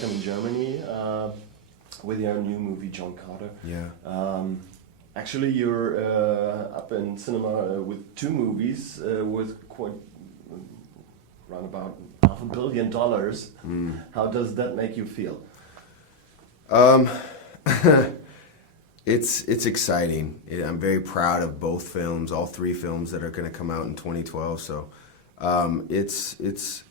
welcome in Germany with your new movie, John Carter. Yeah. Actually, you're up in cinema with two movies with quite around about $500 million. How does that make you feel? It's exciting. I'm very proud of both films, all three films that are going to come out in 2012. So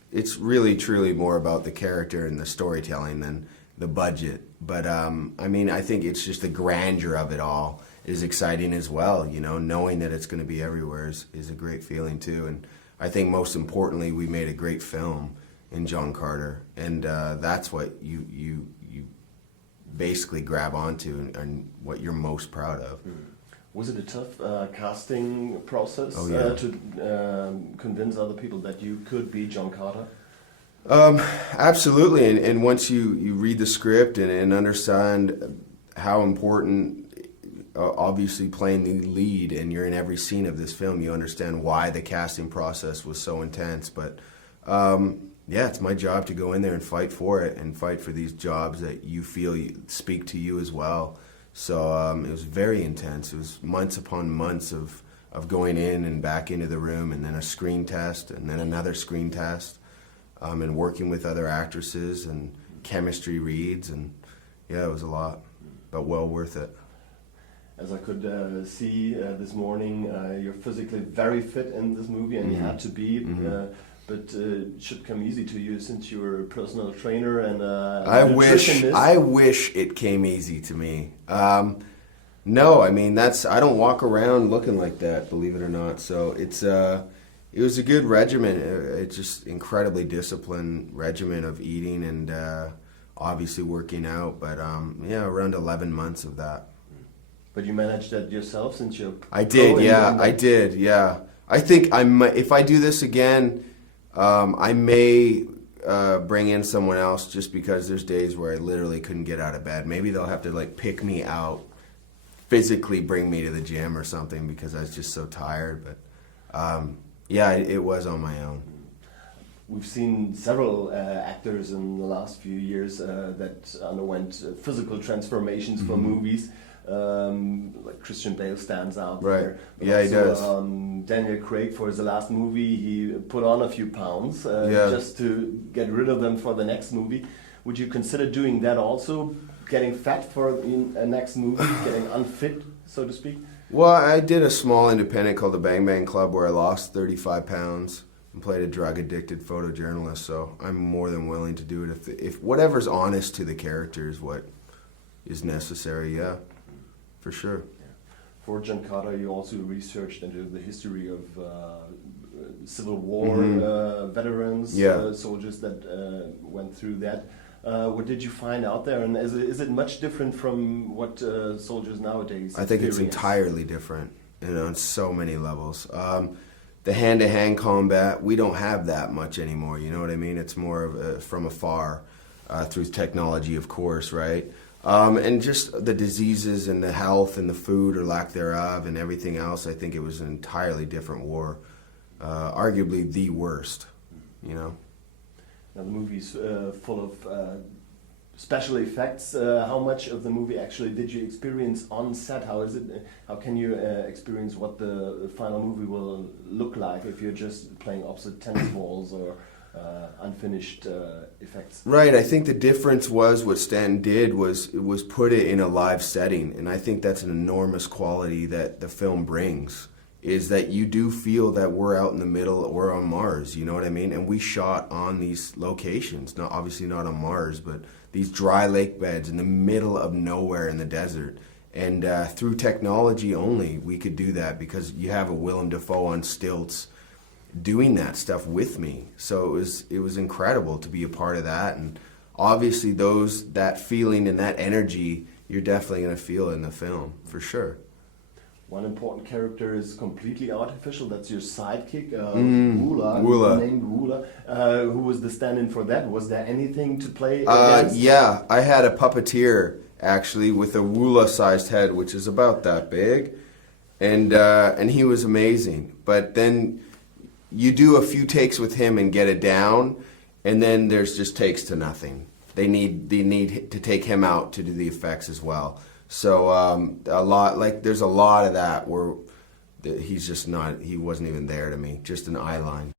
it's really truly more about the character and the storytelling than the budget. But I mean, I think it's just the grandeur of it all is exciting as well. You know, knowing that it's going to be everywhere is a great feeling too. And I think most importantly, we made a great film in John Carter, and that's what you basically grab onto and what you're most proud of. Was it a tough casting process to convince other people that you could be John Carter? Absolutely, and once you read the script and understand how important, obviously playing the lead, and you're in every scene of this film, you understand why the casting process was so intense. But yeah, it's my job to go in there and fight for it, and fight for these jobs that you feel speak to you as well. So it was very intense. It was months upon months of going in and back into the room, and then a screen test, and then another screen test, and working with other actresses and chemistry reads, and yeah, it was a lot, but well worth it. As I could see this morning, you're physically very fit in this movie, and you had to be. But it should come easy to you since you're a personal trainer and nutritionist. I wish it came easy to me. No, I mean I don't walk around looking like that, believe it or not. So it was a good regimen. It's just incredibly disciplined regimen of eating and obviously working out. But yeah, around 11 months of that. But you managed that yourself since you're. I did, yeah. I did, yeah. I think if I do this again. I may bring in someone else just because there's days where I literally couldn't get out of bed. Maybe they'll have to like pick me out, physically bring me to the gym or something because I was just so tired. But yeah, it was on my own. We've seen several actors in the last few years that underwent physical transformations for movies. Like Christian Bale stands out there. But yeah, also, he does. Daniel Craig, for his last movie, he put on a few pounds just to get rid of them for the next movie. Would you consider doing that also? Getting fat for a next movie, getting unfit, so to speak? Well, I did a small independent called the Bang Bang Club where I lost 35 pounds and played a drug-addicted photojournalist. So I'm more than willing to do it if whatever's honest to the character is what is necessary. Yeah. For sure. Yeah. For John Carter, you also researched into the history of Civil War veterans, soldiers that went through that. What did you find out there, and is it much different from what soldiers nowadays experience? I think it's entirely different, on so many levels. The hand-to-hand combat, we don't have that much anymore, you know what I mean? It's more of from afar, through technology, of course, right? And just the diseases and the health and the food or lack thereof and everything else, I think it was an entirely different war. Arguably the worst, you know. Now the movie's full of special effects. How much of the movie actually did you experience on set? How can you experience what the final movie will look like if you're just playing opposite tennis balls or unfinished effects? Right, I think the difference was what Stan did was put it in a live setting, and I think that's an enormous quality that the film brings, is that you do feel that we're out in the middle or on Mars, you know what I mean? And we shot on these locations, obviously not on Mars, but these dry lake beds in the middle of nowhere in the desert. And through technology only, we could do that because you have a Willem Dafoe on stilts doing that stuff with me. So it was incredible to be a part of that, and obviously that feeling and that energy you're definitely going to feel in the film for sure. One important character is completely artificial. That's your sidekick, Woola, named Woola. Who was the stand-in for that? Was there anything to play against? Yeah, I had a puppeteer actually with a Woola-sized head, which is about that big, and he was amazing. But then you do a few takes with him and get it down, and then there's just takes to nothing. they need to take him out to do the effects as well. So there's a lot of that where he's just not, he wasn't even there to me, just an eye line.